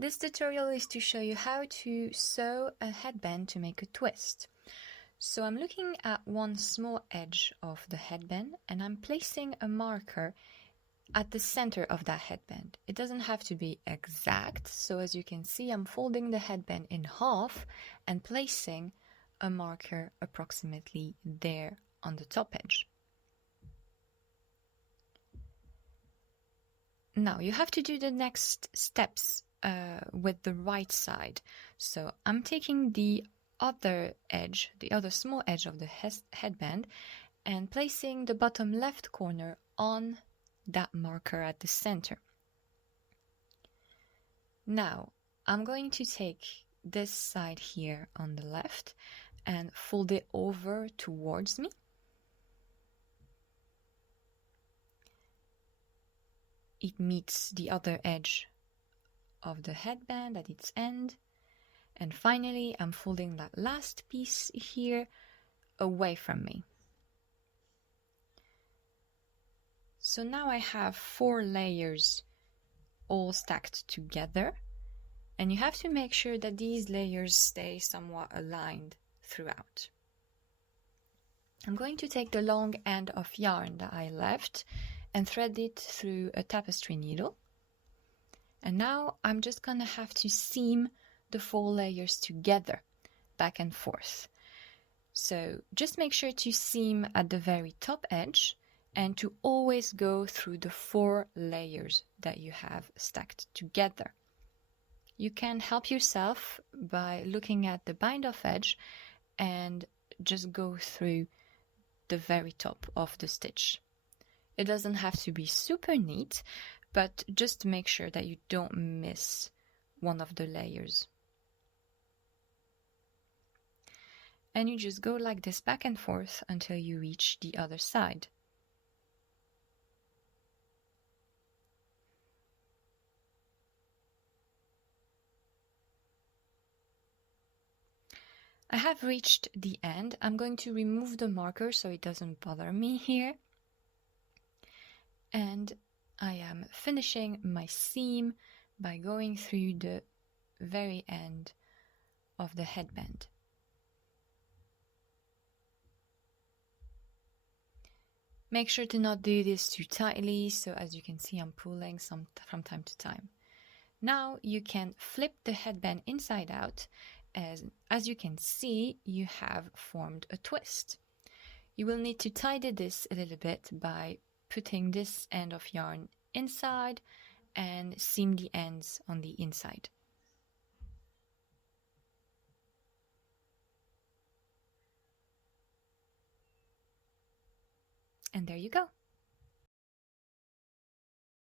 This tutorial is to show you how to sew a headband to make a twist. So I'm looking at one small edge of the headband and I'm placing a marker at the center of that headband. It doesn't have to be exact, so as you can see I'm folding the headband in half and placing a marker approximately there on the top edge. Now you have to do the next steps with the right side. So I'm taking the other edge, the other small edge of the headband, and placing the bottom left corner on that marker at the center. Now I'm going to take this side here on the left and fold it over towards me. It meets the other edge of the headband at its end. And finally, I'm folding that last piece here away from me. So now I have 4 layers all stacked together, and you have to make sure that these layers stay somewhat aligned throughout. I'm going to take the long end of yarn that I left and thread it through a tapestry needle. And now I'm just gonna have to seam the 4 layers together, back and forth. So just make sure to seam at the very top edge and to always go through the 4 layers that you have stacked together. You can help yourself by looking at the bind-off edge and just go through the very top of the stitch. It doesn't have to be super neat, but just make sure that you don't miss one of the layers. And you just go like this back and forth until you reach the other side. I have reached the end. I'm going to remove the marker so it doesn't bother me here. And I am finishing my seam by going through the very end of the headband. Make sure to not do this too tightly, so as you can see I'm pulling from time to time. Now you can flip the headband inside out. As you can see, you have formed a twist. You will need to tidy this a little bit by putting this end of yarn inside and seam the ends on the inside. And there you go.